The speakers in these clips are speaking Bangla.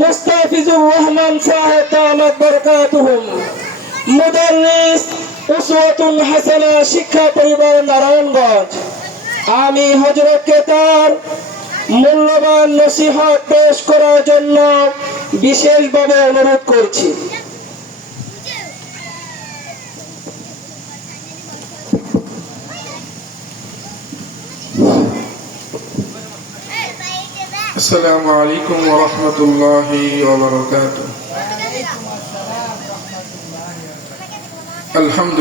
মুস্তাফিজুর রহমান সাহেব দামাত বরকাতুহুম, মুদাররিস উসওয়াতুন হাসানা শিক্ষা পরিবার নারায়ণগঞ্জ। আমি হযরতকে তার মূল্যবান নসিহত পেশ করার জন্য বিশেষভাবে অনুরোধ করছি। السلام عليكم ورحمة الله وبركاته. الحمد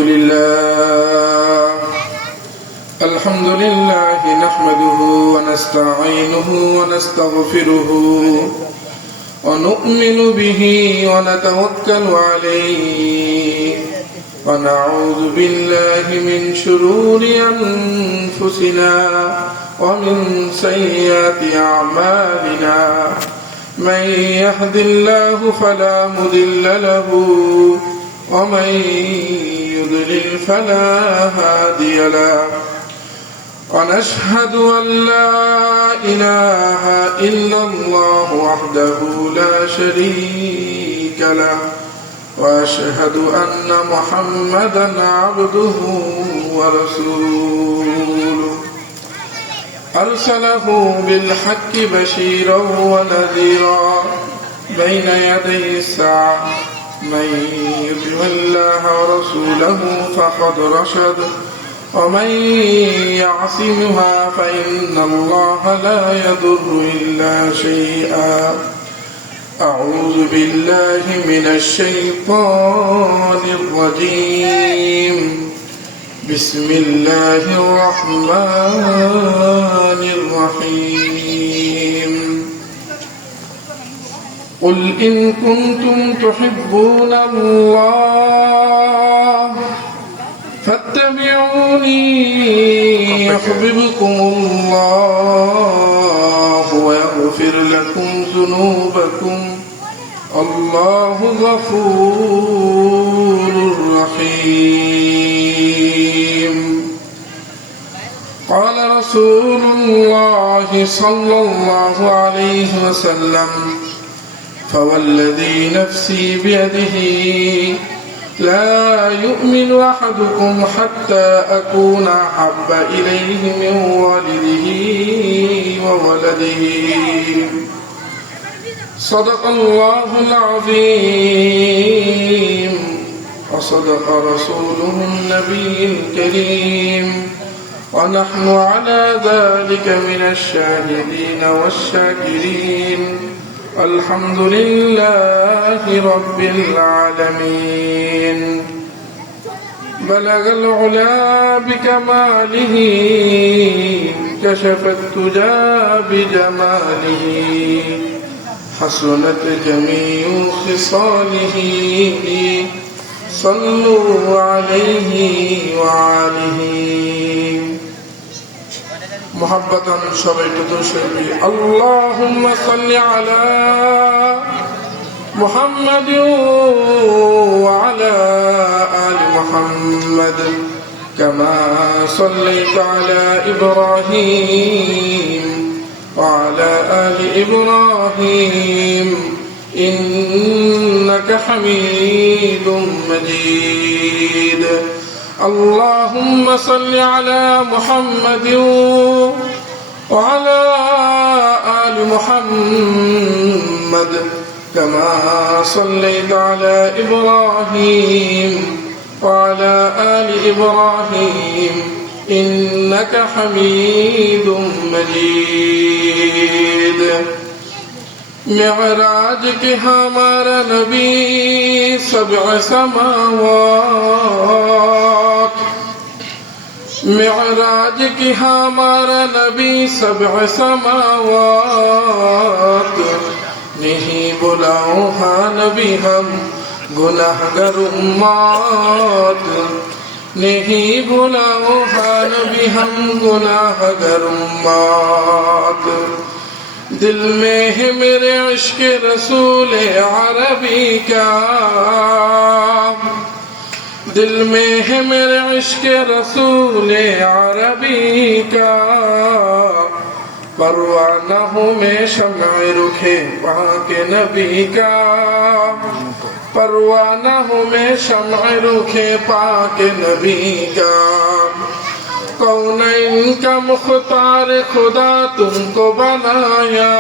لله نحمده ونستعينه ونستغفره ونؤمن به ونتوكل عليه ونعوذ بالله من شرور أنفسنا ومن سيئات أعمالنا. من يهد الله فلا مضل له ومن يضلل فلا هادي له. ونشهد أن لا إله إلا الله وحده لا شريك له وأشهد أن محمدا عبده ورسوله أرسله بالحق بشيرا ونذيرا بين يدي الساعة. من يطع الله ورسوله فقد رشد ومن يعصمها فإن الله لا يضر إلا شيئا. أعوذ بالله من الشيطان الرجيم. بسم الله الرحمن الرحيم. قل إن كنتم تحبون الله فاتبعوني يحببكم الله ويغفر لكم ذنوبكم. الله غفور رحيم. قال رسول الله صلى الله عليه وسلم فوالذي نفسي بيده لا يؤمن أحدكم حتى أكون أحب إليه من والده وولده. صدق الله العظيم وصدق رسوله النبي الكريم ونحن على ذلك من الشاهدين والشاكرين. الحمد لله رب العالمين. بلغ العلا بكماله كشف التجى بجماله حسنت جميع خصاله. صلوا عليه وآله. محبة شبيبة شبي اللهم صل على محمد وعلى آل محمد كما صليت على إبراهيم وعلى آل إبراهيم إنك حميد مجيد. اللهم صل على محمد وعلى آل محمد كما صليت على إبراهيم وعلى آل إبراهيم إنك حميد مجيد. معراج کے ہمارا نبی 7 سماوات. معراج کی ہمارا نبی 7 سماوات. نہیں بلاؤ ہاں نبی ہم گناہگار امت. نہیں بلاؤ ہاں نبی ہم گناہگار امت. دل میں ہے میرے عشق رسول عربی کا. دل میں ہے میرے عشق رسول عربی کا. परवाना हूँ मैं शम्ए रुखे पाके नबी का, परवाना हूँ मैं शम्ए रुखे पाके नबी का। कौनैन का मुख्तार खुदा तुमको बनाया,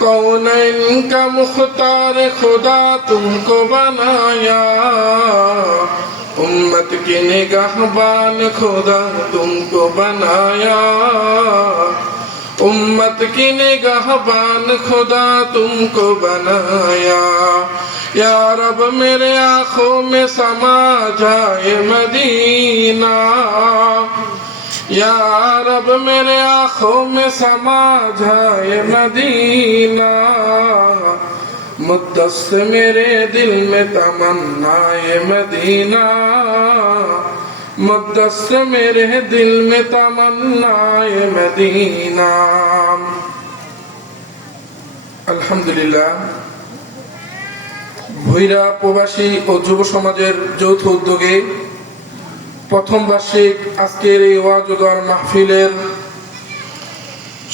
कौनैन का मुख्तार खुदा तुमको बनाया। उम्मत की निगाहबान खुदा तुमको बनाया, उम्मत की निगाहबान खुदा तुमको बनाया। या रब मेरे आँखों में समा जाए मदीना, या रब मेरे आँखों में समा जाए मदीना। मुद्दत से मेरे दिल में तमन्नाए मदीना, मुद्दत से मेरे दिल में तमन्नाए मदीना। আলহামদুলিল্লাহ, ভৈরা প্রবাসী ও যুব সমাজের যৌথ উদ্যোগে প্রথম বার্ষিক আজকের এই ওয়াজ ও দোয়ার মাহফিলের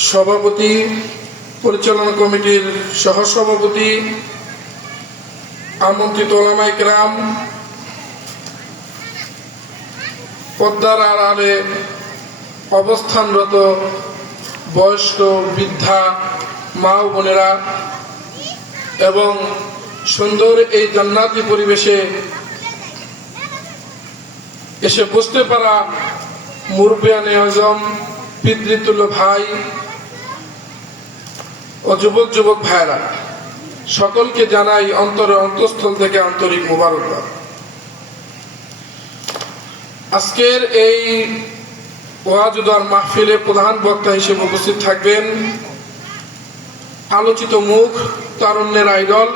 সভাপতি, পরিচালনা কমিটির সহসভাপতি, আমন্ত্রিত ওলামায়ে কেরাম, পর্দার আড়ালে অবস্থানরত বয়স্ক বৃদ্ধা মা ও বোনেরা এবং সুন্দর এই জান্নাতি পরিবেশে এসে বসতে পারা মুরব্বিয়ানে আজম, পিতৃতুল্য ভাই ও যুবক যুবক ভাইরা, সকলকে জানাই অন্তরে অন্তঃস্থল থেকে আন্তরিক মোবারকবাদ। আজকের এই ওয়াজ ও দোয়ার মাহফিলে প্রধান বক্তা হিসেবে উপস্থিত থাকবেন আলোচিত মুখ, তারুণ্যের আইডল,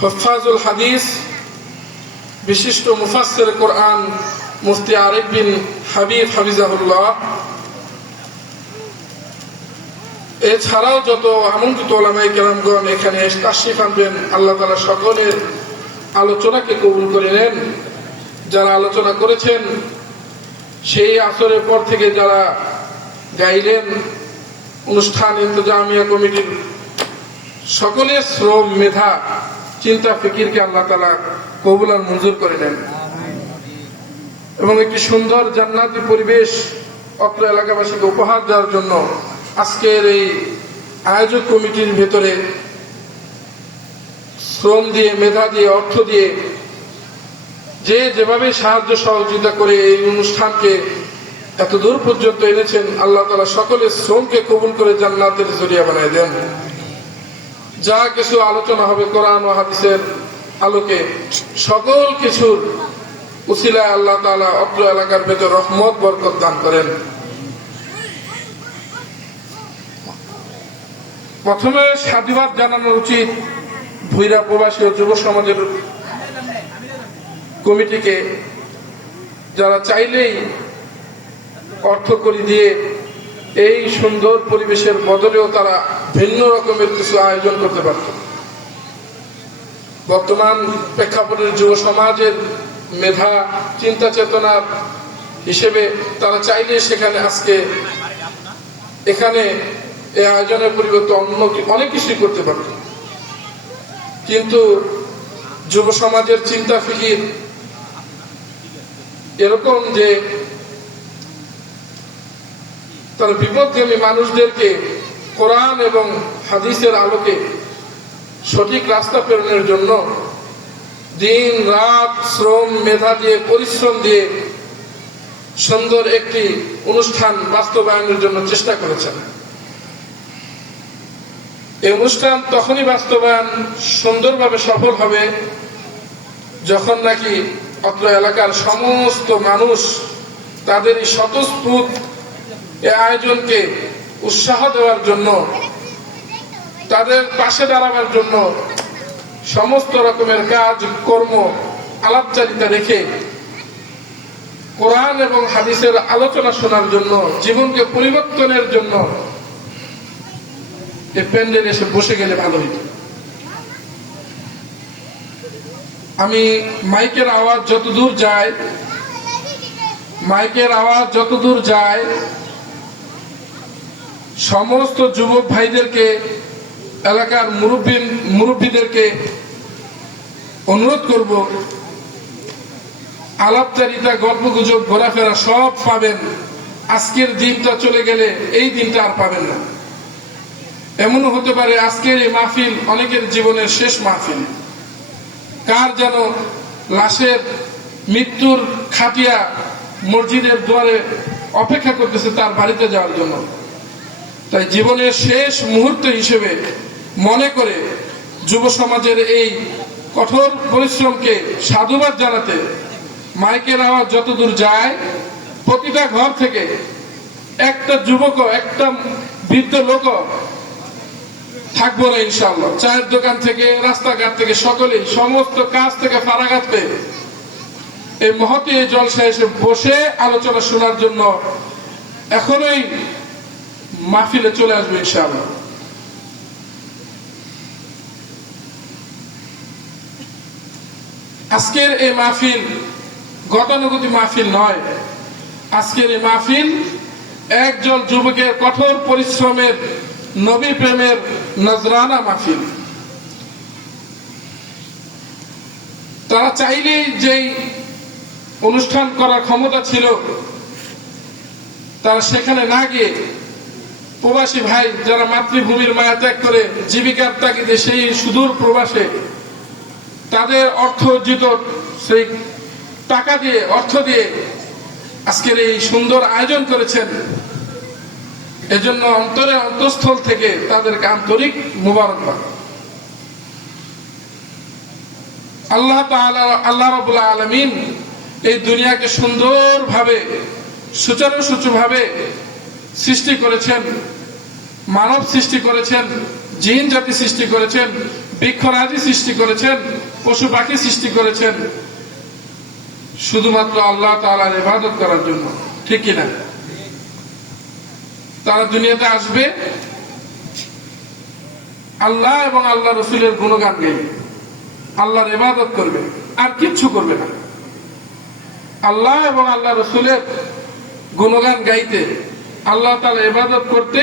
হুফাজুল হাদিস, বিশিষ্ট মুফাসসির কোরআন মুফতি আরিফ বিন হাবিব হাফিজাহুল্লাহ। এছাড়াও যত আমন্ত্রিত ওলামায়ে কেরামগণ এখানে তাশরিফ আনবেন, আল্লাহ তাআলা সকলের আলোচনাকে কবুল করে নেন। যারা আলোচনা করেছেন, সেই আসরের পর থেকে যারা গাইলেন, অনুষ্ঠান ইন্তজামিয়া কমিটির সকলের শ্রম, মেধা, চিন্তা, ফিকিরকে আল্লাহ তাআলা কবুল আর মঞ্জুর করে নেন এবং একটি সুন্দর জান্নাতি পরিবেশ অত্র এলাকাবাসীকে উপহার দেওয়ার জন্য আজকের এই আয়োজক কমিটির ভেতরে শ্রম দিয়ে, মেধা দিয়ে, অর্থ দিয়ে যে যেভাবে সাহায্য সহযোগিতা করে এই অনুষ্ঠানকে এত দূর পর্যন্ত এনেছেন, আল্লাহ তাআলা সকলের শ্রমকে কবুল করে জান্নাতের জরিয়া বানায় দেন। যা কিছু আলোচনা হবে কোরআন ও হাদিসের আলোকে, সকল কিছুর উসিলায় আল্লাহ তাআলা অত্র এলাকার ভেতর রহমত বরকত দান করেন। প্রথমে সাধুবাদ জানানো উচিত ভৈরা প্রবাসী ও যুব সমাজের কমিটিকে, যারা চাইলেই অর্থ করি দিয়ে এই সুন্দর পরিবেশের বদলেও তারা ভিন্ন রকমের কিছু আয়োজন করতে পারত। বর্তমান প্রেক্ষাপটের যুব সমাজের মেধা, চিন্তা চেতনার হিসেবে তারা চাইলে সেখানে আজকে এখানে এই আয়োজনের পরিবর্তে অন্য অনেক কিছুই করতে পারত, কিন্তু যুব সমাজের চিন্তা ফিকির এরকম যে তার বিপদগামী মানুষদেরকে কোরআন এবং হাদিসের আলোকে সঠিক রাস্তা প্রেরণের জন্য দিন রাত শ্রম, মেধা দিয়ে, পরিশ্রম দিয়ে সুন্দর একটি অনুষ্ঠান বাস্তবায়নের জন্য চেষ্টা করেছেন। এই অনুষ্ঠান তখনই বাস্তবায়ন সুন্দরভাবে সফল হবে যখন নাকি অত্র এলাকার সমস্ত মানুষ তাদের এই স্বতঃস্ফূর্ত এই আয়োজনকে উৎসাহ দেওয়ার জন্য, তাদের পাশে দাঁড়াবার জন্য সমস্ত রকমের কাজ কর্ম আলাপচারিতা রেখে কোরআন এবং হাদিসের আলোচনা শোনার জন্য, জীবনকে পরিবর্তনের জন্য এই প্যান্ডেল এসে বসে গেলে ভালো হইত। আমি মাইকের আওয়াজ যতদূর যায় সমস্ত যুবক ভাইদেরকে, এলাকার মুরব্বীদেরকে অনুরোধ করব, আলাপচারিতা, গল্পগুজব, ঘোরাফেরা সব পাবেন। আজকের দিনটা চলে গেলে এই দিনটা আর পাবেন না। এমনও হতে পারে আজকের এই মাহফিল অনেকের জীবনের শেষ মাহফিল। কার যেন লাশের মৃত্যুর খাটিয়া মসজিদের দুয়ারে অপেক্ষা করতেছে তার বাড়িতে যাওয়ার জন্য। তাই জীবনের শেষ মুহূর্ত হিসেবে মনে করে যুব সমাজের এই কঠোর পরিশ্রমকে সাধুবাদ জানাতে মাইকের আওয়াজ যতদূর যায়, প্রতিটা ঘর থেকে একটা যুবক, একটা বৃদ্ধ লোক থাকবো না ইনশাআল্লাহ। চায়ের দোকান থেকে, রাস্তাঘাট থেকে সকলেই সমস্ত কাজ থেকে ফারাগাত পেয়ে এই মহতী এই জলসায় এসে বসে আলোচনা শোনার জন্য এখনই মাহফিলে চলে আসবে ইনশাআল্লাহ। আজকের এই মাহফিল গতানুগতিক মাহফিল নয়। আজকের এই মাহফিল একজন যুবকের কঠোর পরিশ্রমের, নবী প্রেমের নজরানা মাহফিল। তারা চাইলেই যেই অনুষ্ঠান করার ক্ষমতা ছিল, তারা সেখানে না গিয়ে প্রবাসী ভাই যারা মাতৃভূমির মায়া ত্যাগ করে জীবিকার তাগিদে সেই সুদূর প্রবাসে তাদের অর্থ অর্জিত সেই টাকা দিয়ে, অর্থ দিয়ে আজকের এই সুন্দর আয়োজন করেছেন। এজন্য অন্তঃস্থল থেকে তাদেরকে আন্তরিক মুবারকবাদ। আল্লাহ রাব্বুল আলামিন এই দুনিয়াকে সুন্দরভাবে, সুচারুভাবে সৃষ্টি করেছেন। মানব সৃষ্টি করেছেন, জিন জাতি সৃষ্টি করেছেন, বৃক্ষরাজি সৃষ্টি করেছেন, পশু পাখি সৃষ্টি করেছেন শুধুমাত্র আল্লাহ তাআলার ইবাদত করার জন্য, ঠিক কিনা? তারা দুনিয়াতে আসবে আল্লাহ এবং আল্লাহ রসুলের গুণগান গাইবে, আল্লাহর ইবাদত করবে, আর কিচ্ছু করবে না। আল্লাহ এবং আল্লাহ রসুলের গুণগান গাইতে, আল্লাহ তাআলা ইবাদত করতে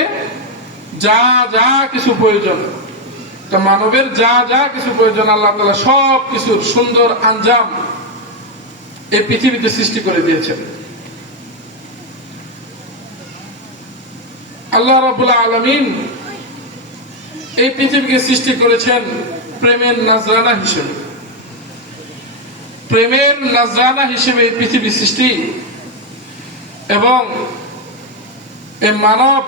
যা যা কিছু প্রয়োজন, মানবের যা যা কিছু প্রয়োজন, আল্লাহ তাআলা সব কিছুর সুন্দর আঞ্জাম এই পৃথিবীতে সৃষ্টি করে দিয়েছেন। আল্লাহ রাব্বুল আলামিন এই পৃথিবীকে সৃষ্টি করেছেন প্রেমের নজরানা হিসেবে। প্রেমের নজরানা হিসেবে এই পৃথিবী সৃষ্টি, এবং এই মানব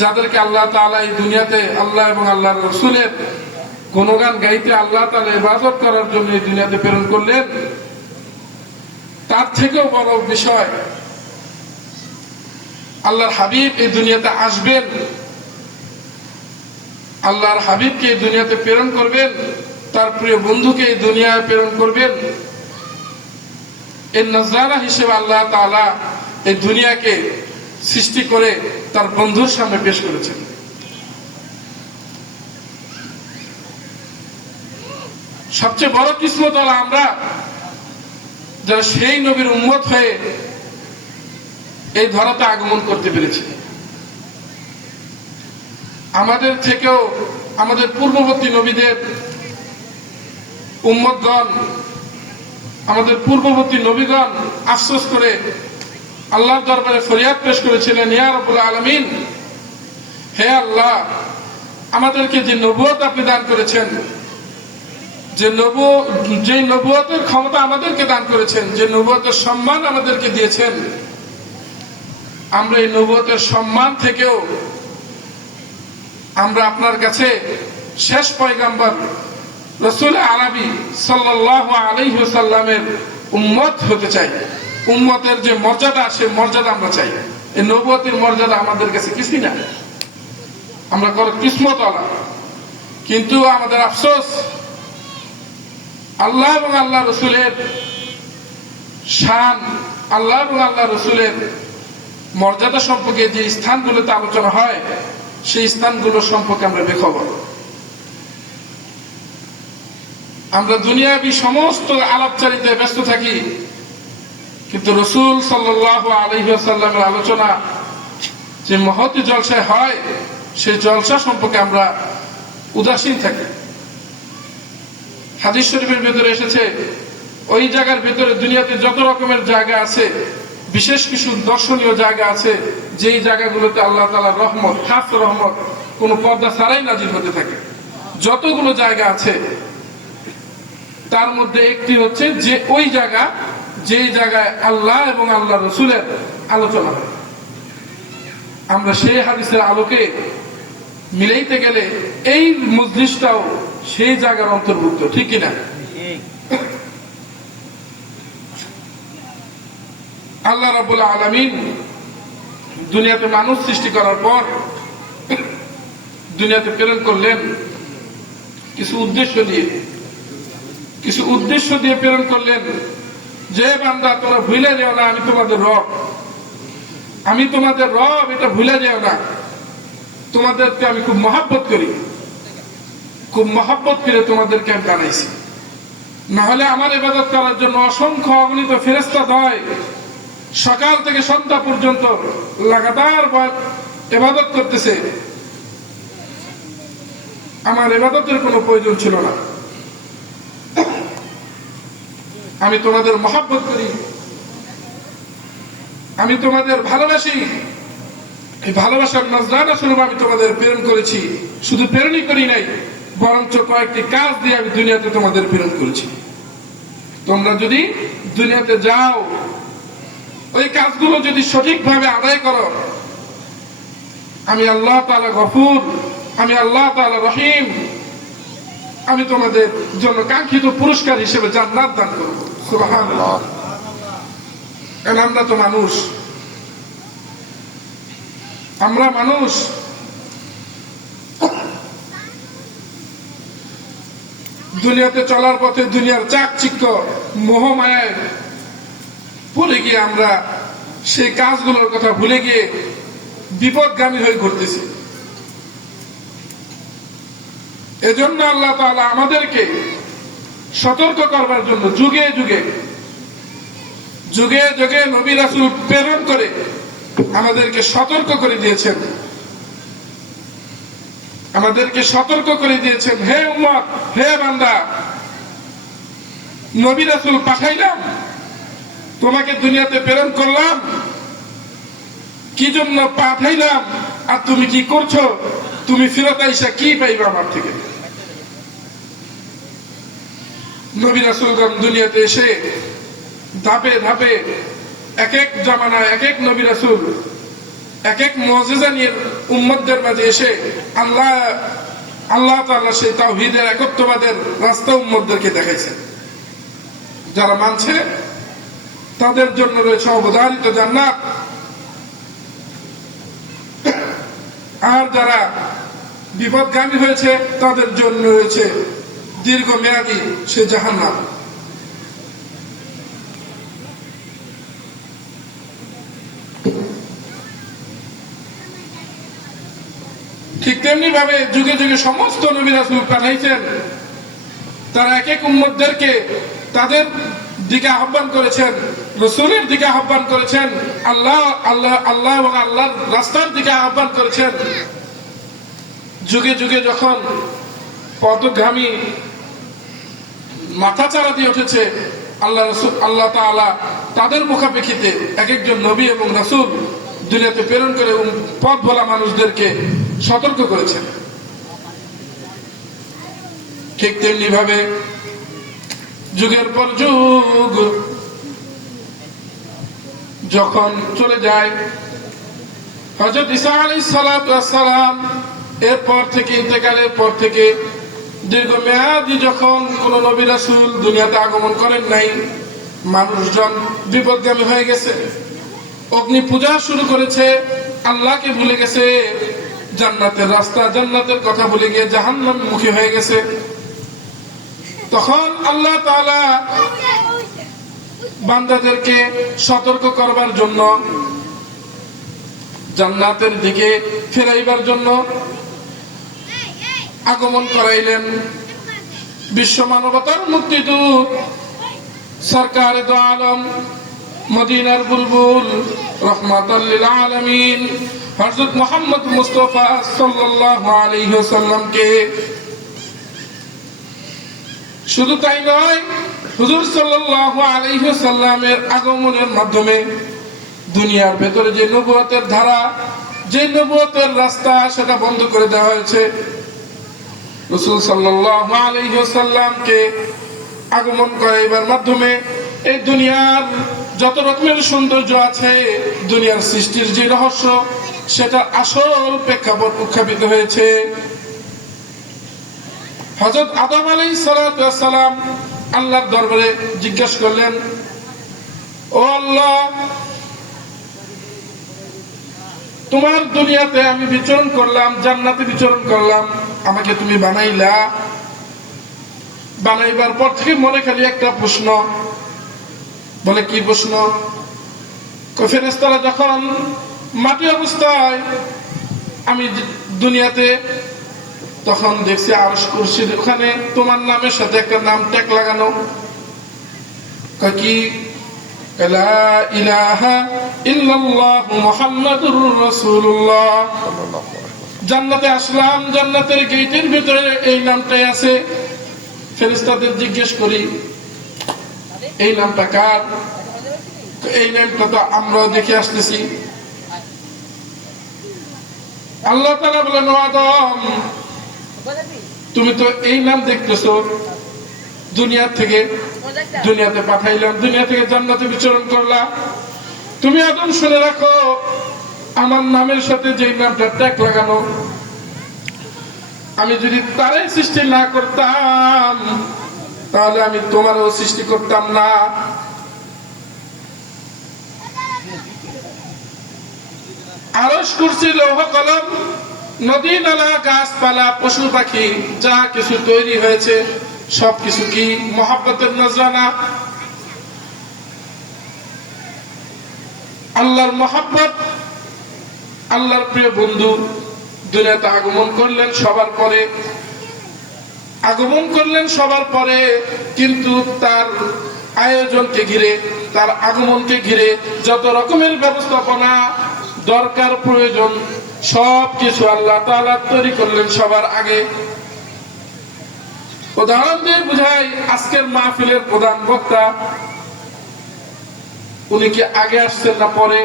যাদেরকে আল্লাহ তাআলা এই দুনিয়াতে আল্লাহ এবং আল্লাহর রাসূলের গুণগান গাইতে, আল্লাহ তাআলা ইবাদত করার জন্য এই দুনিয়াতে প্রেরণ করলেন, তার থেকেও বড় বিষয় আল্লাহর হাবিব এই দুনিয়াতে আসবেন, আল্লাহর হাবিবকে এই দুনিয়াতে প্রেরণ করবেন, তার প্রিয় বন্ধুকে এই দুনিয়ায় প্রেরণ করবেন। এর নজরানা হিসেবে আল্লাহ তাআলা এই দুনিয়াকে সৃষ্টি করে তার বন্ধুর সামনে পেশ করেছেন। সবচেয়ে বড় কিসমত হলো আমরা যারা সেই নবীর উম্মত হয়ে এই ধরাতে আগমন করতে পেরেছি। আমাদের থেকেও আমাদের পূর্ববর্তী নবীদের উম্মতগণ, আমাদের পূর্ববর্তী নবীগণ আফসোস করে আল্লাহর দরবারে ফরিয়াদ পেশ করেছিলেন, ইয়া রাব্বুল আলামিন, হে আল্লাহ, আমাদেরকে যে নবুয়ত আপনি দান করেছেন, যে নবুয়তের ক্ষমতা আমাদেরকে দান করেছেন, যে নবুয়তের সম্মান আমাদেরকে দিয়েছেন, আমরা এই নবুয়তের সম্মান থেকেও আমরা আপনার কাছে শেষ পয়গাম্বর রাসূল আরবি সাল্লাল্লাহু আলাইহি ওয়াসাল্লামের উম্মত হতে চাই। উম্মতের যে মর্যাদা, সেই মর্যাদা আমরা চাই। এই নবুয়তের মর্যাদা আমাদের কাছে কিছুই না, আমরা বড় কিসমতওয়ালা। কিন্তু আমাদের আফসোস, আল্লাহ এবং আল্লাহ রসুলের শান, আল্লাহ এবং আল্লাহ রসুলের মর্যাদা সম্পর্কে যে স্থানগুলোতে আলোচনা হয়, সেই স্থানগুলো সম্পর্কে আমরা বেখবর। আমরা দুনিয়াবী সমস্ত আলাপচারিতায় ব্যস্ত থাকি, কিন্তু রাসূল সাল্লাল্লাহু আলাইহি ওয়াসাল্লামের আলোচনা যে মহৎ জলসায় হয় সেই জলসা সম্পর্কে আমরা উদাসীন থাকি। হাদিস শরীফের ভেতরে এসেছে ওই জায়গার ভেতরে দুনিয়াতে যত রকমের জায়গা আছে, বিশেষ কিছু দর্শনীয় জায়গা আছে যেই জায়গাগুলোতে আল্লাহ তাআলার রহমত, খাস রহমত কোনো পর্দা ছাড়াই নাজিল হতে থাকে। যতগুলো জায়গা আছে তার মধ্যে একটি হচ্ছে যে ওই জায়গা যেই জায়গায় আল্লাহ এবং আল্লাহ রসুলের আলোচনা হয়। আমরা সেই হাদিসের আলোকে মিলাইতে গেলে এই মজলিসটাও সেই জায়গার অন্তর্ভুক্ত, ঠিক কিনা? আল্লাহ রাব্বুল আলামিন দুনিয়াতে মানুষ সৃষ্টি করার পর দুনিয়াতে প্রেরণ করলেন কিছু উদ্দেশ্য দিয়ে প্রেরণ করলেন। যে বান্দা তোমরা ভুলে যেও না আমি তোমাদের রব, এটা ভুলে যেও না। তোমাদেরকে আমি খুব মহব্বত করে তোমাদেরকে আমি বানাইছি। না হলে আমার ইবাদত করার জন্য অসংখ্য অগণিত ফেরেশতা হয় সকাল থেকে সন্ধ্যা পর্যন্ত লাগাতার ইবাদত করতেছে, আমার ইবাদতের কোনো প্রয়োজন ছিল না। আমি তোমাদের মহব্বত করি, আমি তোমাদের ভালোবাসি। এই ভালোবাসার নজরানা স্বরূপ আমি তোমাদের প্রেরণ করেছি। শুধু প্রেরণই করি নাই, বরঞ্চ কয়েকটি কাজ দিয়ে আমি দুনিয়াতে তোমাদের প্রেরণ করেছি। তোমরা যদি দুনিয়াতে যাও, ওই কাজগুলো যদি সঠিকভাবে আদায় করো, আমি আল্লাহ তাআলা গফুর, আমি আল্লাহ তাআলা রহিম, আমি তোমাদের জন্য কাঙ্ক্ষিত পুরস্কার হিসেবে জান্নাত দান করব। সুবহানাল্লাহ। কারণ আমরা তো মানুষ, আমরা মানুষ। দুনিয়াতে চলার পথে দুনিয়ার চাকচিক্য মোহমায়ায় পড়ে গিয়ে আমরা সেই কাজগুলোর কথা ভুলে গিয়ে বিপদগামী হয়ে ঘুরতেছি। এজন্য আল্লাহ তাআলা আমাদেরকে সতর্ক করবার জন্য যুগে যুগে নবী রাসূল প্রেরণ করে আমাদেরকে সতর্ক করে দিয়েছেন। হে উম্মত, হে বান্দা, নবী রাসূল পাঠাইলাম, তোমাকে দুনিয়াতে প্রেরণ করলাম, কি জন্য পাঠাইলাম আর তুমি কি করছো? তুমি ফিরত আইসা কি পাইবে আমার থেকে? নবী রাসূলগণ দুনিয়াতে এসে ধাপে ধাপে এক এক জামানায় এক এক নবী রাসূল এক এক মুজিজা নিয়ে উম্মতদের মাঝে এসে আল্লাহ তাআলা সেই তাওহীদের একত্ববাদের রাস্তা উম্মতদেরকে দেখাইছেন। যারা মানছে তাদের জন্য রয়েছে অবধারিত জান্নাত, আর যারা বিপদগামী হয়েছে তাদের জন্য রয়েছে দীর্ঘমেয়াদী সে জাহান্নাম। ঠিক তেমনি ভাবে যুগে যুগে সমস্ত নবী রাসূল পাঠাইছেন, তারা এক এক উম্মতদেরকে তাদের দিকে আহ্বান করেছেন, রাসূলের দিকে আহ্বান করেছেন, আল্লাহ এবং আল্লাহর রাস্তার দিকে আহ্বান করেছেন। যুগে যুগে যখন পথগামী মাথা চারা দিয়ে উঠেছে, আল্লাহ তাআলা তাদের মুখাপেক্ষিতে এক একজন নবী এবং রাসূল দুনিয়াতে প্রেরণ করে পথ ভোলা মানুষদেরকে সতর্ক করেছেন। ঠিক তেমনি ভাবে যুগের পর যুগ যখন চলে যায়, হযরত ঈসা আলাইহিস সালাম এরপর থেকে ইন্তেকালের পর থেকে দীর্ঘমেয়াদী যখন কোন নবী রাসূল দুনিয়াতে আগমন করেন নাই, মানুষজন বিপদগামী হয়ে গেছে, অগ্নি পূজা শুরু করেছে, আল্লাহকে ভুলে গেছে, জান্নাতের রাস্তা জান্নাতের কথা ভুলে গিয়ে জাহান্নামমুখী হয়ে গেছে। তখন আল্লাহ তাআলা বান্দাদেরকে সতর্ক করবার জন্য, জান্নাতের দিকে ফেরাইবার জন্য আগমন করাইলেন বিশ্ব মানবতার মুক্তিদূত সরকারে দো আলম, মদিনার বুলবুল, রহমাতাল লিল আলামিন হযরত মুহাম্মদ মুস্তাফা সাল্লাল্লাহু আলাইহি ওয়াসাল্লামকে। শুধু তাই নয়, হুজুর সাল্লাল্লাহু আলাইহি ওয়াসাল্লামের আগমনের মাধ্যমে দুনিয়ার ভেতরে যে নবুয়তের ধারা, যে নবুয়তের রাস্তা, সেটা বন্ধ করে দেওয়া হয়েছে। রাসূল সাল্লাল্লাহু আলাইহি ওয়াসাল্লামকে আগমন করাইবার মাধ্যমে এই দুনিয়ার যত রকমের সৌন্দর্য আছে, দুনিয়ার সৃষ্টির যে রহস্য, সেটা আসল প্রেক্ষাপট উত্থাপিত হয়েছে। হযরত আদম আলাইহিস সালাতু ওয়াস সালাম আল্লাহর দরবারে জিজ্ঞাসা করলেন, ও আল্লাহ, তোমার দুনিয়াতে আমি বিচরণ করলাম, জান্নাতে বিচরণ করলাম, আমাকে তুমি বানাইলা, বানাইবার পর থেকে মনে খালি একটা প্রশ্ন। বলে, কি প্রশ্ন? ফেরেশতারা যখন মাটি অবস্থায় আমি দুনিয়াতে, তখন দেখছি আরশ কুরসির ওখানে তোমার নামের সাথে একটা নাম ট্যাগ লাগানো। কি? লা ইলাহা ইল্লাল্লাহু মুহাম্মাদুর রাসূলুল্লাহ। জান্নাতে আসলাম, জান্নাতের গেটের ভিতরে এই নামটাই আছে। ফেরেশতাদের জিজ্ঞেস করি, এই নামটা কার? এই নামটা তো আমরাও দেখে আসতেছি। আল্লাহ তাআলা বলেন, ও আদম, তুমি তো এই নাম দেখতেছো দুনিয়া থেকে, দুনিয়াতে পাঠাইলাম, দুনিয়া থেকে জান্নাতে বিচরণ করলা। তুমি আদম শুনে রাখো, আমার নামের সাথে যে নামটা ট্যাগ লাগানো, আমি যদি তারে সৃষ্টি না করতাম, তাহলে আমি তোমারও সৃষ্টি করতাম না। আরশ, কুরসি, লৌহ কলম, নদী নালা, গাছপালা, পশু পাখি, যা কিছু তৈরি হয়েছে সবকিছু কি মহব্বতের নজরানা। আল্লাহর মহব্বত, আল্লাহর প্রিয় বন্ধু দুনিয়াতে আগমন করলেন সবার পরে, আগমন করলেন সবার পরে, কিন্তু তার আয়োজনকে ঘিরে, তার আগমনকে ঘিরে যত রকমের ব্যবস্থাপনা দরকার, প্রয়োজন, সবকিছু আল্লাহ তাআলা তৈরি করলেন সবার আগে। উদাহরণ দিয়ে বুঝাই, আজকের মাহফিলের প্রধান বক্তা উনি কি আগে আসছেন না পরে?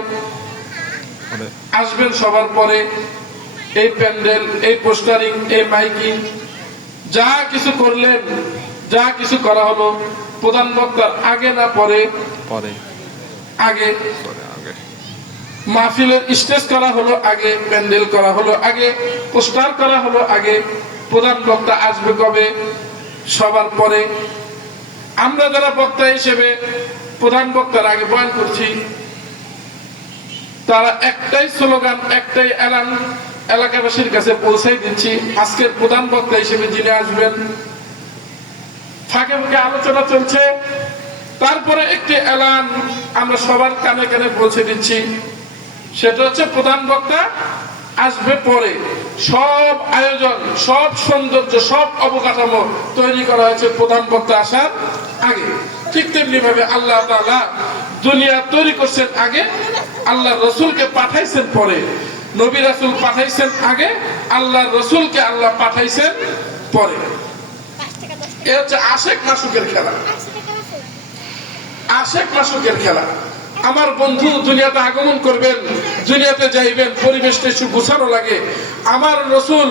আসবেন সবার পরে। এই প্যান্ডেল, এই পোস্টারিং, এই মাইকিং, যা কিছু করলেন, যা কিছু করা হলো, প্রধান বক্তার আগে না পরে? পরে। আগে। মাহফিলের স্টেজ করা হলো আগে, প্যান্ডেল করা হলো আগে, পোস্টার করা হলো আগে। প্রধান বক্তা আসবে কবে? সবার পরে। আমরা যারা বক্তা হিসেবে প্রধান বক্তার আগে বয়ান করছি, তারা একটাই স্লোগান, একটাই এলান এলাকাবাসীর কাছে পৌঁছাই দিচ্ছি, আজকের প্রধান বক্তা হিসেবে যিনি আসবেন। ফাঁকে ফাঁকে আলোচনা চলছে, তারপরে একটি এলান আমরা সবার কানে কানে পৌঁছে দিচ্ছি, সেটা হচ্ছে প্রধান বক্তা আসবে পরে। সব আয়োজন, সব সৌন্দর্য, সব অবকাঠামো তৈরি করা হয়েছে প্রধান বক্তা আসার আগে। ঠিক তেমনি ভাবে আল্লাহ তাআলা দুনিয়া তৈরি করছেন আগে, আল্লাহ রসুলকে পাঠাইছেন পরে। নবী রাসূল পাঠাইছেন আগে, আল্লাহ রসুলকে আল্লাহ পাঠাইছেন পরে। এ হচ্ছে আশেক মাসুকের খেলা, আশেক মাসুকের খেলা। আমার বন্ধু দুনিয়াতে আগমন করবেন, দুনিয়াতে যাইবেন, পরিবেশটা একটু গোছানো লাগে। আমার রসুল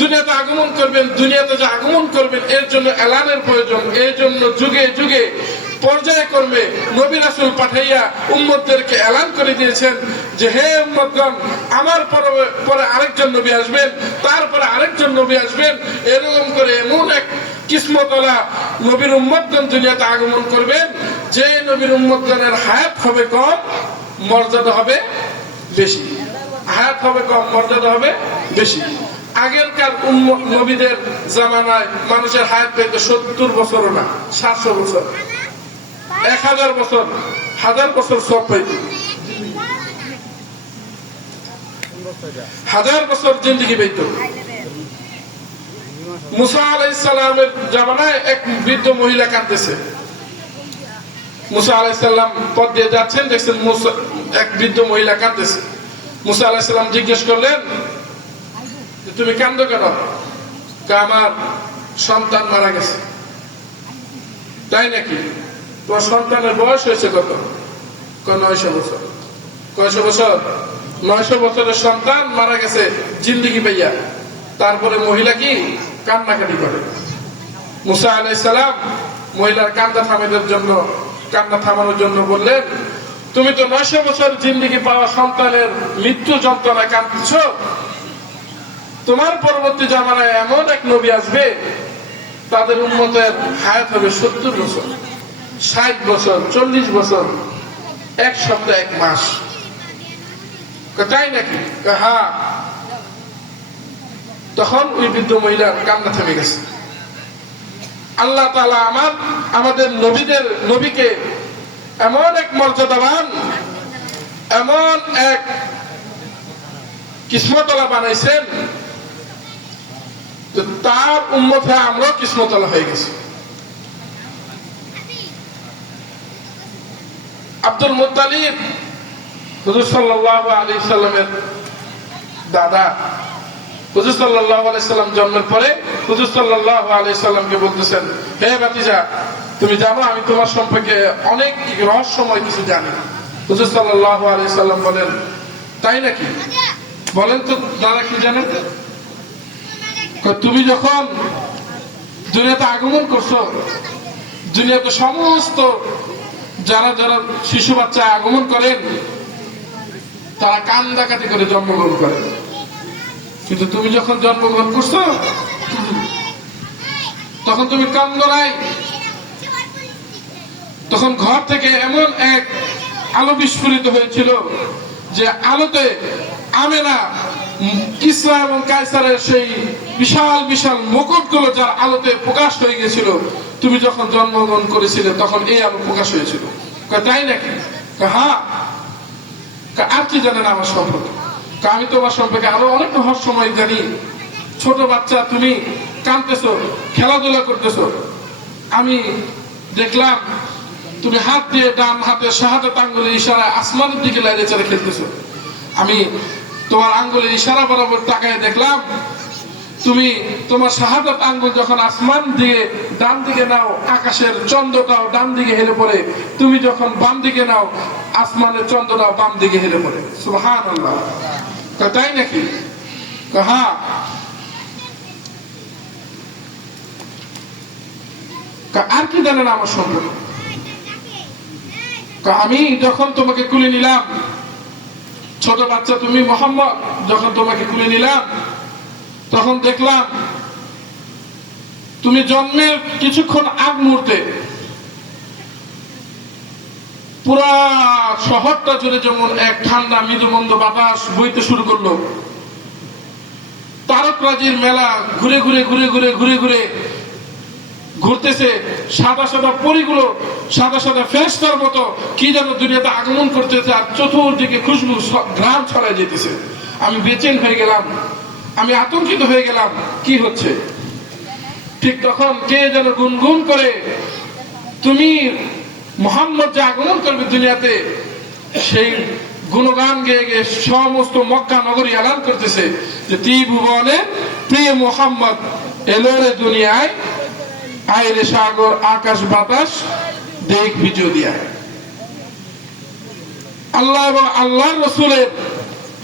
দুনিয়াতে আগমন করবেন, দুনিয়াতে যে আগমন করবেন এর জন্য এলানের প্রয়োজন। এর জন্য যুগে যুগে পর্যায়ক্রমে নবী রাসূল পাঠাইয়া উম্মতদেরকে এলান করে দিয়েছেন যে, হে উম্মতগণ, আমার পরে আরেকজন নবী আসবেন, তারপরে আরেকজন নবী আসবেন। এরকম করে এমন এক কিসমতওয়ালা নবীর উম্মতগণ দুনিয়াতে আগমন করবেন, যে নবীর উম্মতগণের হায়াত হবে কম, মর্যাদা হবে বেশি। হায়াত হবে কম, মর্যাদা হবে বেশি। আগেরকার নবীদের জামানায় মানুষের হায়াত পেত 70 বছরও না, 700 বছর, 1000 বছর, 1000 বছর সব পাইত, 1000 বছর জিন্দেগি পাইত। মুসা আলাইহিস সালামের জামানায় এক বৃদ্ধ মহিলা কাঁদতেছে। মুসা আলাইহিস সালাম পথ দিয়ে যাচ্ছেন, দেখছেন এক বৃদ্ধ মহিলা কাঁদতেছে। মুসা আলাইহিস সালাম জিজ্ঞেস করলেন যে তুমি কাঁদো কেন? আমার সন্তান মারা গেছে। তাই নাকি? তোমার সন্তানের বয়স হয়েছে কত? 900 বছর। কয়শো বছর? 900 বছরের সন্তান মারা গেছে জিন্দেগি পাইয়া। তারপরে মহিলা কি কান্নাকাটি করে। মুসা আলাইহিস সালাম মহিলার কান্না থামানোর জন্য বললেন, তুমি তো 900 বছর জিন্দেগি পাওয়া সন্তানের মৃত্যু যন্ত্রণায় কাঁদছ। তোমার পরবর্তী জামানায় এমন এক নবী আসবে, তাদের উম্মতের হায়াত হবে 70 বছর, 60 বছর, 40 বছর, 1 সপ্তাহ 1 মাস। তাই নাকি? হ্যাঁ। তখন ওই বৃদ্ধ মহিলার কান্না থেমে গেছে। আল্লাহ তাআলা আমাদের নবীকে এমন এক মর্যাদাবান, এমন এক কিসমতওয়ালা বানাইছেন, তার উম্মত হয়ে আমরাও কিসমতওয়ালা হয়ে গেছি। আব্দুল মুত্তালিব হুজুর সাল্লাল্লাহু আলাইহি সাল্লামের দাদা। হুজুর সাল্লাল্লাহু আলাইহি সাল্লাম জন্মের পরে হুজুর সাল্লাল্লাহু আলাইহি সাল্লামকে বলতেছেন, হে ভাতিজা, তুমি জানো আমি তোমার সম্পর্কে অনেক রহস্যময় কিছু জানি। হুজুর সাল্লাল্লাহু আলাইহি সাল্লাম বলেন, তাই নাকি? বলেন তো দাদা, কি জানেন? তুমি যখন দুনিয়াতে আগমন করছো, দুনিয়াতে সমস্ত যারা যারা শিশু বাচ্চা আগমন করেন তারা কান্দাকাটি করে জন্মগ্রহণ করে, কিন্তু তুমি যখন জন্মগ্রহণ করছো তখন তুমি কান্দো নাই। তখন ঘর থেকে এমন এক আলো বিস্ফোরিত হয়েছিল যে আলোতে আমেনা, কিসরা এবং কায়সারের সেই বিশাল বিশাল মুকুটগুলো যার আলোতে প্রকাশ হয়ে গেছিল, তুমি যখন জন্মগ্রহণ করেছিলে তখন এই আলো প্রকাশ হয়েছিল। তাই নাকি? হ্যাঁ। আর কি জানেন আমার সম্পর্কে? আমি তোমার সম্পর্কে আরো অনেক রহস্যময় জানি। ছোট বাচ্চা, তুমি কাঁদতেছো, খেলাধুলা করতেছো, আমি দেখলাম তুমি হাত দিয়ে ডান হাতে শাহাদাত আঙ্গুলের ইশারায় আসমানের দিকে লাইনে চড়ে খেলতেছো। আমি তোমার আঙ্গুলের ইশারা বরাবর তাকায় দেখলাম তুমি তোমার শাহাদাত আঙ্গুল যখন আসমান দিয়ে ডান দিকে নাও, আকাশের চন্দ্রটাও ডান দিকে হেলে পড়ে। তুমি যখন বাম দিকে নাও, আসমানের চন্দ্রটাও বাম দিকে হেলে পড়ে। সুবহানাল্লাহ। তাই নাকি? হ্যাঁ। আর কি জানেন আমার সম্পর্কে? আমি যখন তোমাকে কুলে নিলাম, ছোট বাচ্চা তুমি মোহাম্মদ, যখন তোমাকে কুলে নিলাম তখন দেখলাম তুমি জন্মের কিছুক্ষণ আগ মুহূর্তে পুরা শহরটা জুড়ে যেমন এক ঠান্ডা মৃদুমন্দ বাতাস বইতে শুরু করলো। তারকরাজির মেলা ঘুরে ঘুরে ঘুরে ঘুরে ঘুরে ঘুরে ঘুরতেছে। সাদা সাদা পরীগুলো সাদা সাদা ফেরেশতার মতো কি যেন দুনিয়াতে আগমন করতেছে, আর চতুর্দিকে খুশবু ঘ্রাণ ছড়ায় যেতেছে। আমি বেচেন হয়ে গেলাম, আমি আতঙ্কিত হয়ে গেলাম, কি হচ্ছে? ঠিক তখন কে যেন গুনগুন করে তুমি মুহাম্মদ যে আগমন করবে দুনিয়াতে, সেই গুণগান গেয়ে গিয়ে সমস্ত মক্কা নগরী এলান করতেছে যে ত্রিভুবনে প্রিয় মুহাম্মদ এলো রে দুনিয়ায়, আইরে সাগর আকাশ বাতাস দেখ ভিজো দিয়া। আল্লাহ এবং আল্লাহর রাসূলের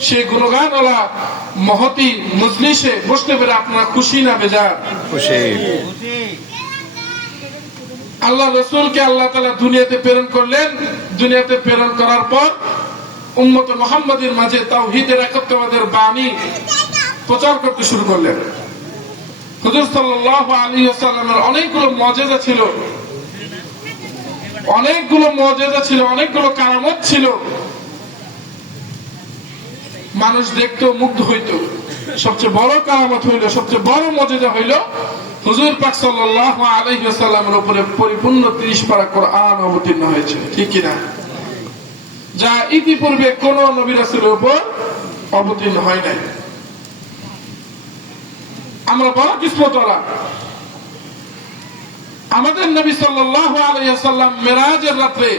সেই গুণগানওয়ালা মহতি মজলিসে বসতে পেরে আপনারা খুশি না বেজার? খুশি। আল্লাহ রাসূলকে আল্লাহ তাআলা দুনিয়াতে প্রেরণ করলেন। দুনিয়াতে প্রেরণ করার পর উম্মত মুহাম্মাদের মাঝে তাওহীদের একত্ববাদের বাণী প্রচার করতে শুরু করলেন। হুজুর সাল্লাল্লাহু আলাইহি ওয়াসাল্লামের অনেকগুলো মুজিজা ছিল, অনেকগুলো কারামত ছিল। মানুষ দেখতো, মুগ্ধ হইতো। সবচেয়ে বড় কারামত হইল, সবচেয়ে বড় মুজিজা হইল হুজুর পাক সাল্লাল্লাহু আলাইহি ওয়াসাল্লামের উপরে পরিপূর্ণ 30 পারা কোরআন অবতীর্ণ হয়েছে, ঠিক কি না? যা ইতিপূর্বে কোন নবী রাসূলের উপর অবতীর্ণ হয় নাই। আমরা বড় কিসমতওয়ালা। আমাদের নবী সাল্লাল্লাহু আলাইহি ওয়াসাল্লাম মেরাজের রাতে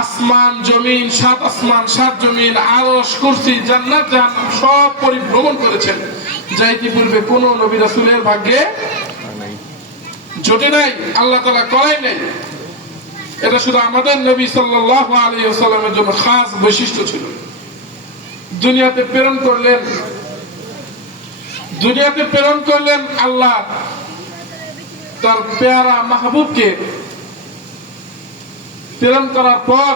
আসমান জমিন, সাত আসমান সাত জমিন, আরশ, কুরসি, জান্নাত জাহান্নাম সব পরিভ্রমণ করেছেন, যা ইতিপূর্বে কোন নবী রাসূলের ভাগ্যে জোটে নাই, আল্লাহ তাআলা করাই নাই। এটা শুধু আমাদের নবী সাল্লাল্লাহু আলাইহি ওয়াসাল্লামের জন্য খাস বৈশিষ্ট্য ছিল। দুনিয়াতে প্রেরণ করলেন আল্লাহ তার পেয়ারা মাহবুবকে। প্রেরণ করার পর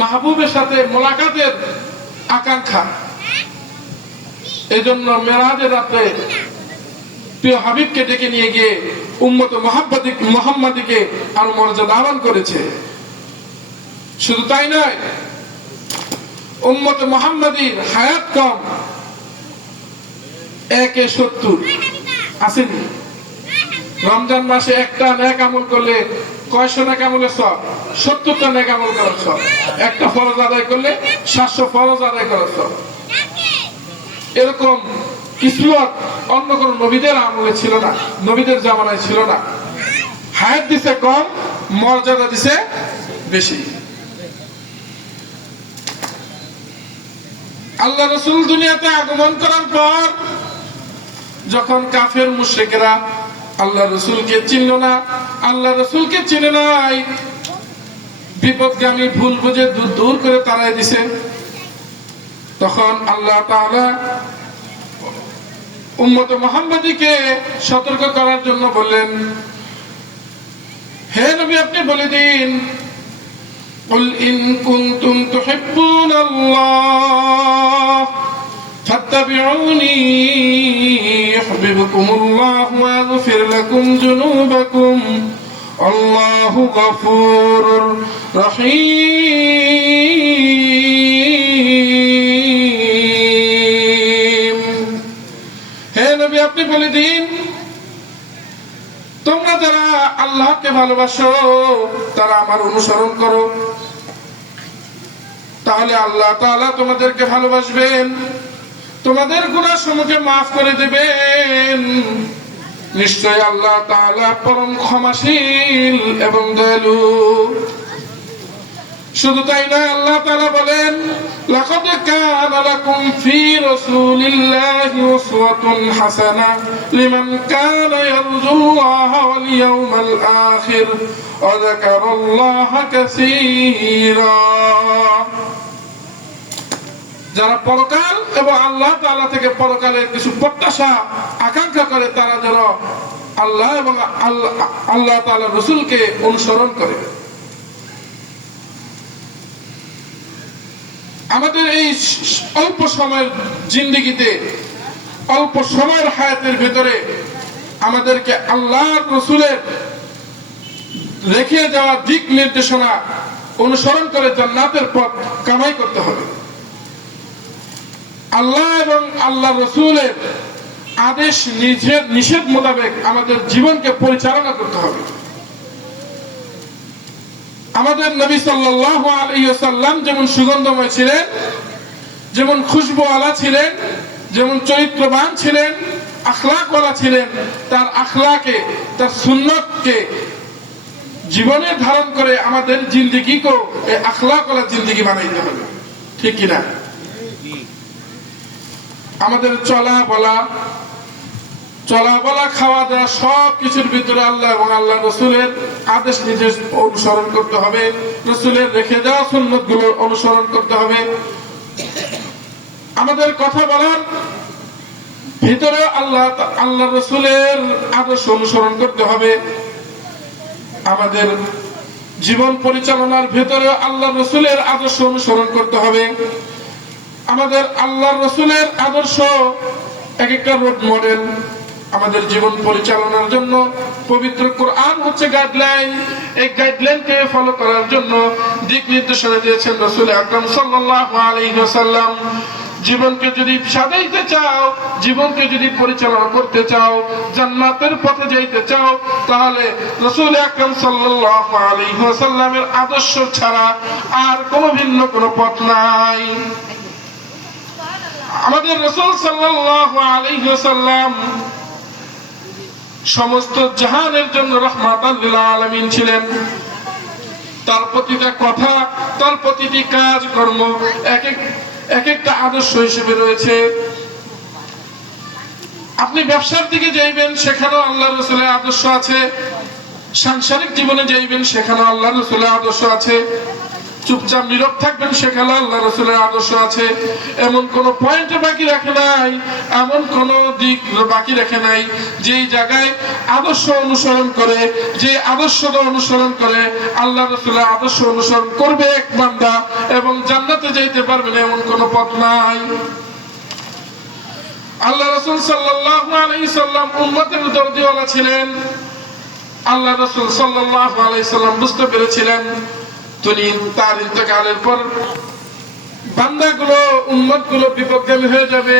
মাহবুবের সাথে মোলাকাতের আকাঙ্ক্ষা, এজন্য মেরাজের রাতে প্রিয় হাবিবকে ডেকে নিয়ে গিয়ে উম্মত মুহাম্মাদিকে আর মর্যাদা দান করেছে। শুধু তাই নয়, উম্মত মুহাম্মাদির হায়াত কম, 1/70 আসেনি। রমজান মাসে একটা নেক আমল করলে কয়শো নেক আমলের সব, 70টা নেক আমল করার সব। একটা ফরজ আদায় করলে 700 ফরজ আদায় করার সব। এরকম কিসমত অন্য কোন নবীদের আমলে ছিল না, নবীদের জামানায় ছিল না। হায়াত দিছে কম, মর্যাদা দিছে বেশি। আল্লাহ রাসূল দুনিয়াতে আগমন করার পর যখন কাফের মুশরিকরা আল্লাহ রাসূলকে চিনল না, আল্লাহ রাসূলকে চিনে নাই, বিপদগামী ভুল বুঝে দূর করে তাড়াই দিছে, তখন আল্লাহ তাআলা উম্মত মুহাম্মাদীকে সতর্ক করার জন্য বললেন, হে নবী আপনি বলে দিন, কুল ইন কুনতুম তুহিব্বুনাল্লাহ ফাত্তাবিউনি ইউহিব্বুকুমুল্লাহু ওয়া ইয়াগফির লাকুম যুনুবাকুম আল্লাহু গফুরুর রহিম। হে নবী আপনি বলে দিন, তোমরা যারা আল্লাহকে ভালোবাসো তারা আমার অনুসরণ করো, তাহলে আল্লাহ তাআলা তোমাদেরকে ভালোবাসবেন, তোমাদের গুনাহ সমূহকে মাফ করে দেবেন। নিশ্চয় আল্লাহ তাআলা পরম ক্ষমাশীল এবং দয়ালু। শুধু তাই নয়, আল্লাহ তাআলা বলেন, লাকাদ কানা লাকুম ফি রাসূলিল্লাহি উসওয়াতুন হাসানাহ লিমান কানা ইয়ারজুল্লাহা ওয়াল ইয়াউমাল আখির ওয়া যাকারাল্লাহা কাসীরা। যারা পরকাল এবং আল্লাহ তাআলা থেকে পরকালের কিছু প্রত্যাশা আকাঙ্ক্ষা করে, তারা যেন আল্লাহ এবং আল্লাহ তাআলার রাসূলকে অনুসরণ করে। আমাদের এই অল্প সময়ের জিন্দেগিতে, অল্প সময়ের হায়াতের ভেতরে আমাদেরকে আল্লাহর রাসূলের রেখে যাওয়া দিক নির্দেশনা অনুসরণ করে জান্নাতের পথ কামাই করতে হবে। আল্লাহ এবং আল্লাহ রাসূলের আদেশ নিষেধ মোতাবেক আমাদের জীবনকে পরিচালনা করতে হবে। আমাদের নবী সাল্লাল্লাহু আলাইহি ওয়াসাল্লাম যেমন সুগন্ধময় ছিলেন, যেমন খুশবুওয়ালা ছিলেন, যেমন চরিত্রবান ছিলেন, আখলাকওয়ালা ছিলেন, তার আখলাকে, তার সুন্নতকে জীবনে ধারণ করে আমাদের জিন্দেগিকেও এই আখলাকওয়ালা জিন্দেগি বানাইতে হবে, ঠিক কিনা? আমাদের চলা বলা খাওয়া দাওয়া সব কিছুর ভিতরে আল্লাহ এবং আল্লাহ রাসূলের আদেশ নির্দেশ অনুসরণ করতে হবে, রাসূলের রেখে দেওয়া সুন্নাত গুলো অনুসরণ করতে হবে। আমাদের কথা বলার ভিতরে আল্লাহ রাসূলের আদর্শ অনুসরণ করতে হবে। আমাদের জীবন পরিচালনার ভিতরে আল্লাহ রাসূলের আদর্শ অনুসরণ করতে হবে। আমাদের আল্লাহ রাসূলের আদর্শ এক একটা রোড মডেল আমাদের জীবন পরিচালনার জন্য। পবিত্র কোরআন হচ্ছে গাইডলাইন, এই গাইডলাইনকে ফলো করার জন্য দিক নির্দেশনা দিয়েছেন রাসূল আকরাম সাল্লাল্লাহু আলাইহি ওয়াসাল্লাম। জীবনকে যদি সাজাইতে চাও, জীবনকে যদি পরিচালনা করতে চাও, জান্নাতের পথে যাইতে চাও, তাহলে রাসূল আকরাম সাল্লাল্লাহু আলাইহি ওয়াসাল্লামের আদর্শ ছাড়া আর কোনো ভিন্ন কোনো পথ নাই। আমাদের রাসূল সাল্লাল্লাহু আলাইহি ওয়াসাল্লাম সমস্ত জাহানের জন্য রাহমাতাল লিল আলামিন ছিলেন। তার প্রতিটা কথা, তার প্রতিটি কাজ কর্ম এক একটা আদর্শ হিসেবে রয়েছে। আপনি ব্যবসার দিকে যাইবেন, সেখানেও আল্লাহ রাসূলের আদর্শ আছে। সাংসারিক জীবনে যাইবেন, সেখানেও আল্লাহ রাসূলের আদর্শ আছে। চুপচাপ নীরব থাকবেন, সেখানে আল্লাহ রাসূলের আদর্শ আছে। এমন কোন পয়েন্ট বাকি রাখে নাই, এমন কোন দিক বাকি রাখে নাই যেই জায়গায় আদর্শ অনুসরণ করে, যে আদর্শটা অনুসরণ করে আল্লাহ রাসূলের আদর্শ অনুসরণ করবে এক বান্দা এবং জান্নাতে যাইতে পারবে না, এমন কোন পথ নাই। আল্লাহ রাসূল সাল্লাল্লাহু আলাইহি সাল্লাম উম্মতের দরদিওয়ালা ছিলেন। আল্লাহ রাসূল সাল্লাল্লাহু আলাইহি সাল্লাম বুঝতে পেরেছিলেন তিনি তার ইন্তেকালের পর বান্দাগুলো, উম্মতগুলো বিপদগামী হয়ে যাবে,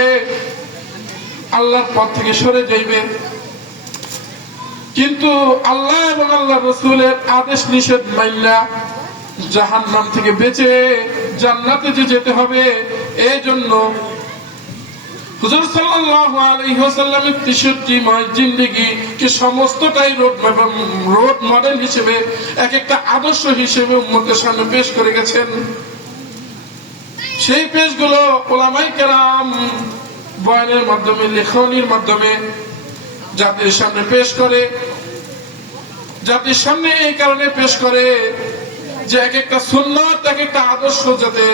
আল্লাহর পথ থেকে সরে যাইবে। কিন্তু আল্লাহ এবং আল্লাহ রাসূলের আদেশ নিষেধ মাইনা জাহান্নাম থেকে বেঁচে জান্নাতে যে যেতে হবে, এই জন্য হুজুর সাল্লাল্লাহু আলাইহি ওয়াসাল্লামের ৬৩ জিন্দেগি কে সমস্তটাই রোড মডেল হিসেবে, এক একটা আদর্শ হিসেবে উম্মতের সামনে পেশ করে গেছেন। সেই পেশগুলো উলামায়ে কেরাম বয়ানের মাধ্যমে, লেখনীর মাধ্যমে জাতির সামনে পেশ করে। জাতির সামনে এই কারণে পেশ করে যে এক একটা সুন্নাত, এক একটা আদর্শ যাতে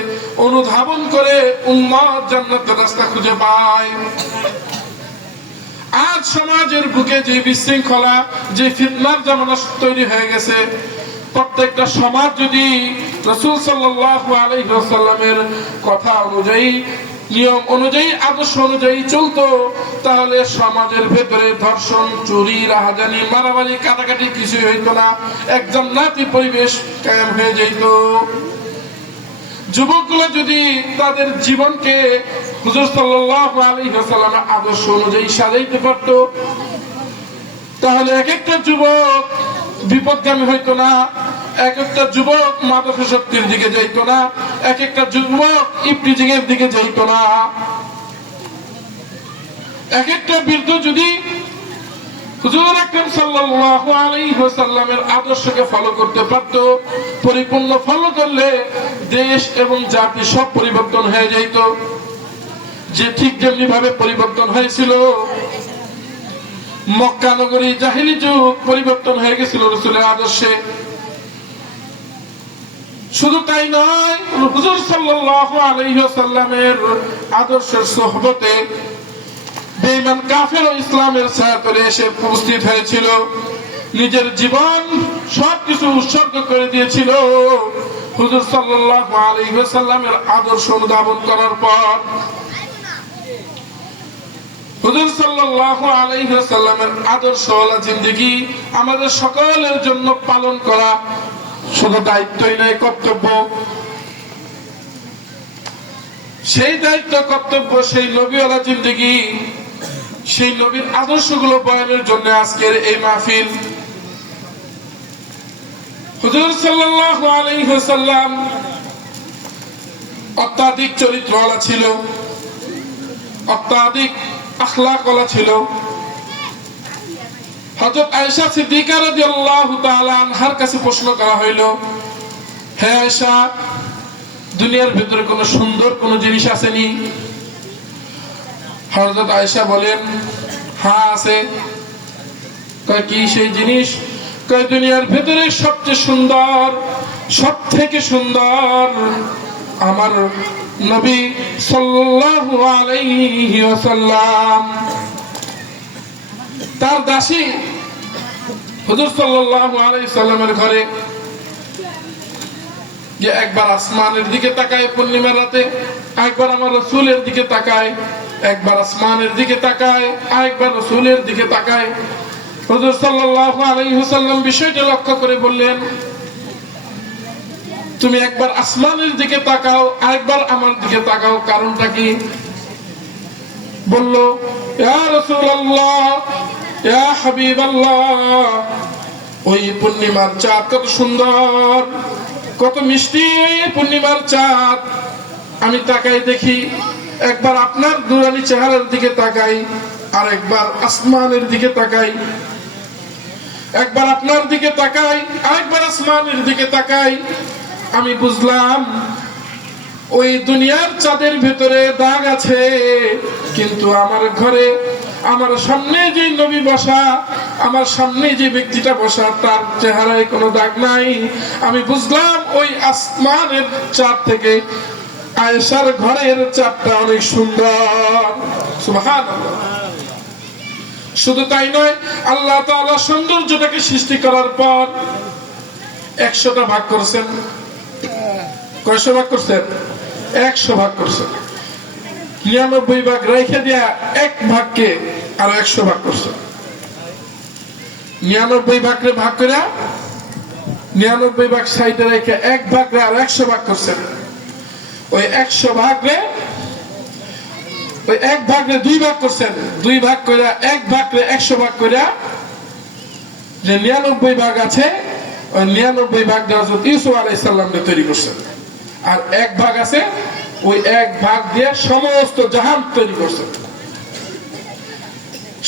অনুধাবন করে উম্মত জান্নাতের রাস্তা খুঁজে পায়। আজ সমাজের বুকে যে বিশৃঙ্খলা, যে ফিতনার জামানা তৈরি হয়ে গেছে, প্রত্যেকটা সমাজ যদি রাসূল সাল্লাল্লাহু আলাইহি ওয়াসাল্লামের কথা অনুযায়ী, নিয়ম অনুযায়ী, আদর্শ অনুযায়ী চলতো, তাহলে সমাজের ভেতরে ধর্ষণ, চুরি, রাহাজানি, মারামারি, কাটাকাটি কিছুই হইতো না, এক জান্নাতি পরিবেশ কায়েম হয়ে যেত। যুবকগুলো যদি তাদের জীবনকে হুজুর সাল্লাল্লাহু আলাইহি ওয়াসাল্লামের আদর্শ অনুযায়ী সাজাইতে পারত, তাহলে এক একটা যুবক বিপদগামী হইতো না, এক একটা যুবক মাদকাসক্তির দিকে যাইতো না, এক একটা যুবক ইফটিজিং এর দিকে যাইতো না। এক একটা বৃদ্ধ যদি হুজুর আকরাম সাল্লাল্লাহু আলাইহি ওয়াসাল্লামের আদর্শকে ফলো করতে পারত, পরিপূর্ণ ফলো করলে দেশ এবং জাতি সব পরিবর্তন হয়ে যেত। যে ঠিক যেমনি ভাবে পরিবর্তন হয়েছিল মক্কা নগরী, জাহিলি যুগ পরিবর্তন হয়ে গেছিল রাসূলের আদর্শে। শুধু তাই নয়, হুজুর সাল্লাল্লাহু আলাইহি ওয়াসাল্লামের আদর্শের সোহবতে বেঈমান কাফের ও ইসলামের ছায়াতলে এসে উপস্থিত হয়েছিল, নিজের জীবন সবকিছু উৎসর্গ করে দিয়েছিল হুজুর সাল্লাল্লাহু আলাইহি ওয়াসাল্লামের আদর্শ অনুধাবন করার পর। হুজুর সাল্লাল্লাহু আলাইহি ওয়াসাল্লামের আদর্শওয়ালা জিন্দেগি আমাদের সকলের জন্য পালন করা শুধু দায়িত্বই নয়, কর্তব্য। সেই দায়িত্ব, কর্তব্য, সেই নবীওয়ালা জিন্দেগি, সেই নবীর আদর্শগুলো বয়ানের জন্য আজকের এই মাহফিল। হুজুর সাল্লাল্লাহু আলাইহি ওয়াসাল্লাম অত্যাধিক চরিত্রওয়ালা ছিল, অত্যাধিক আখলাকওয়ালা ছিল। হযরত আয়েশা সিদ্দিকা রাদিয়াল্লাহু তাআলা আনহার কাছে প্রশ্ন করা হইল, হে আয়েশা, দুনিয়ার ভিতরে কোন সুন্দর কোন জিনিস আসেনি? হযরত আয়েশা বলেন, হ্যাঁ আছে। কয় কি সেই জিনিস? কয় দুনিয়ার ভিতরে সবচেয়ে সুন্দর, সব থেকে সুন্দর আমার নবী সাল্লাল্লাহু আলাইহি ওয়াসাল্লাম। তার দাসী হুজুর সাল্লাল্লাহু আলাইহি সাল্লামের ঘরে যে একবার আসমানের দিকে তাকায় পূর্ণিমার রাতে, একবার আমার রাসূলের দিকে তাকায়, একবার আসমানের দিকে তাকায়, আরেকবার রাসূলের দিকে তাকায়। হুজুর সাল্লাল্লাহু আলাইহি ওয়াসাল্লাম বিষয়টা লক্ষ্য করে বললেন, তুমি একবার আসমানের দিকে তাকাও, আরেকবার আমার দিকে তাকাও, কারণটা কি? বলল, ইয়া রাসূলুল্লাহ, ইয়া হাবিবাল্লাহ, ওই পূর্ণিমার চাঁদ কত সুন্দর, কত মিষ্টি পূর্ণিমার চাঁদ। আমি তাকাই দেখি, একবার আপনার নুরানি চেহারার দিকে তাকাই, আর একবার আসমানের দিকে তাকাই। একবার আপনার দিকে তাকাই, আরেকবার আসমানের দিকে তাকাই, আমি বুঝলাম ওই দুনিয়ার চাঁদের ভেতরে দাগ আছে, কিন্তু আমার ঘরে আমার সামনে যে নবী বসা, আমার সামনে যে ব্যক্তিটা বসা, তার চেহারায় কোনো দাগ নাই। আমি বুঝলাম ওই আসমানের চাঁদ থেকে আয়েশার ঘরের চাঁদটা অনেক সুন্দর। সুবহানাল্লাহ। শুধু তাই নয়, আল্লাহ তাআলা সৌন্দর্যটাকে সৃষ্টি করার পর 100টা ভাগ করছেন। কয়শো ভাগ করছেন? 100 ভাগ করছেন। 99 ভাগ রেখে দিয়া এক ভাগকে আরো 100 ভাগ করছেন। 99 ভাগরে ভাগ করে 99 ভাগ সাইডে রেখে এক ভাগরে আর 100 ভাগ করছেন। ওই 100 ভাগরে ওই এক ভাগরে 2 ভাগ করছেন। 2 ভাগ করে এক ভাগরে 100 ভাগ করে যে 99 ভাগ আছে, ওই 99 ভাগটা হযরত ইউসুফ আলাইহিস সালামকে তৈরি করছেন। আর এক ভাগ আছে, ওই এক ভাগ দিয়ে সমস্ত জাহান তৈরি করছেন।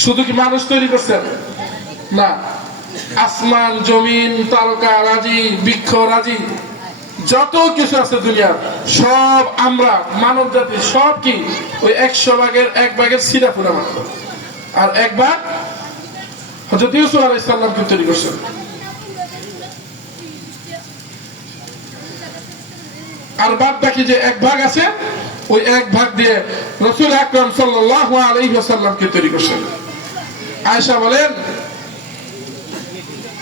শুধু কি মানুষ তৈরি করছেন? না, আসমান, জমিন, তারকা রাজি, বৃক্ষ রাজি, যত কিছু আছে দুনিয়ার সব আমরা মানব জাতি সব কি ওই 100 ভাগের এক ভাগের সিরা পুরা মাত্র। আর এক ভাগ হযরত ইউসুফ আলাইহিস সালামকে তৈরি করছেন। আর বাদ বাকি যে এক ভাগ আছে, ওই এক ভাগ দিয়ে রাসূল আকরাম সাল্লাল্লাহু আলাইহি ওয়াসাল্লামকে তৈরি করছেন। আয়েশা বলেন,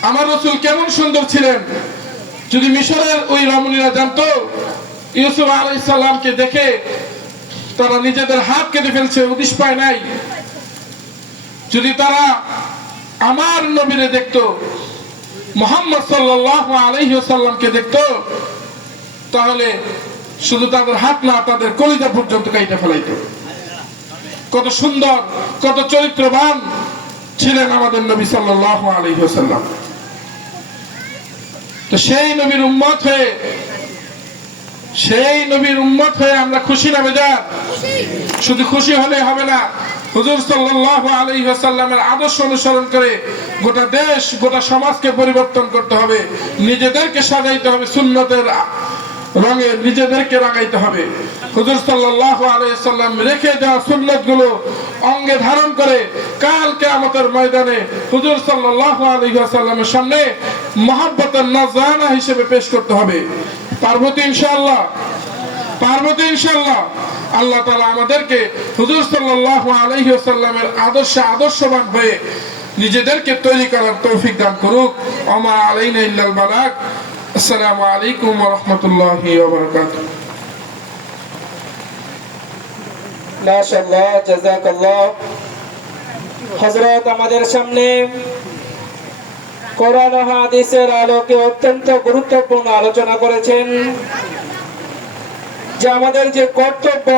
আমার রাসূল কেমন সুন্দর ছিলেন, যদি মিশরের ওই রমণীরা জানতো ইউসুফ আলাইহিস সালামকে দেখে তারা নিজেদের হাত কেটে ফেলছে, উদিশ পায় নাই। যদি তারা আমার নবীরে দেখতো, মুহাম্মদ সাল্লাল্লাহু আলাইহি ওয়াসাল্লামকে দেখতো, তাহলে শুধু তাদের হাত না, তাদের কলিজা পর্যন্ত কাইটা ফেলাইতো। কত সুন্দর, কত চরিত্রবান ছিলেন আমাদের নবী সাল্লাল্লাহু আলাইহি ওয়াসাল্লাম। তো সেই নবীর উম্মত হয়ে আমরা খুশি না বেজার? শুধু খুশি হলে হবে না, হুজুর সাল্লাল্লাহু আলাইহি ওয়াসাল্লামের আদর্শ অনুসরণ করে গোটা দেশ, গোটা সমাজকে পরিবর্তন করতে হবে। নিজেদেরকে সাজাইতে হবে সুন্নতের রঙে, নিজেদেরকে রাঙাইতে হবে। হুজুর সাল্লাল্লাহু আলাইহি ওয়াসাল্লাম রেখে দেওয়া সুন্নতগুলো অঙ্গে ধারণ করে কাল কিয়ামতের ময়দানে হুজুর সাল্লাল্লাহু আলাইহি ওয়াসাল্লামের সামনে মহব্বতের নজরানা হিসেবে পেশ করতে হবে। পারবো তো ইনশাআল্লাহ? পারবো তো ইনশাআল্লাহ? আল্লাহ তাআলা আমাদেরকে হুজুর সাল্লাল্লাহু আলাইহি ওয়াসাল্লামের আদর্শবান হয়ে নিজেদেরকে তৈরি করার তৌফিক দান করুক। ওমা আলাইনা ইল্লাল বালাগ। আসসালামু আলাইকুম ওয়া রাহমাতুল্লাহি ওয়া বারাকাতুহু। মাশাআল্লাহ, জাযাকাল্লাহ। হযরত আমাদের সামনে কোরআন ও হাদিসের আলোকে অত্যন্ত গুরুত্বপূর্ণ আলোচনা করেছেন যে আমাদের যে কর্তব্য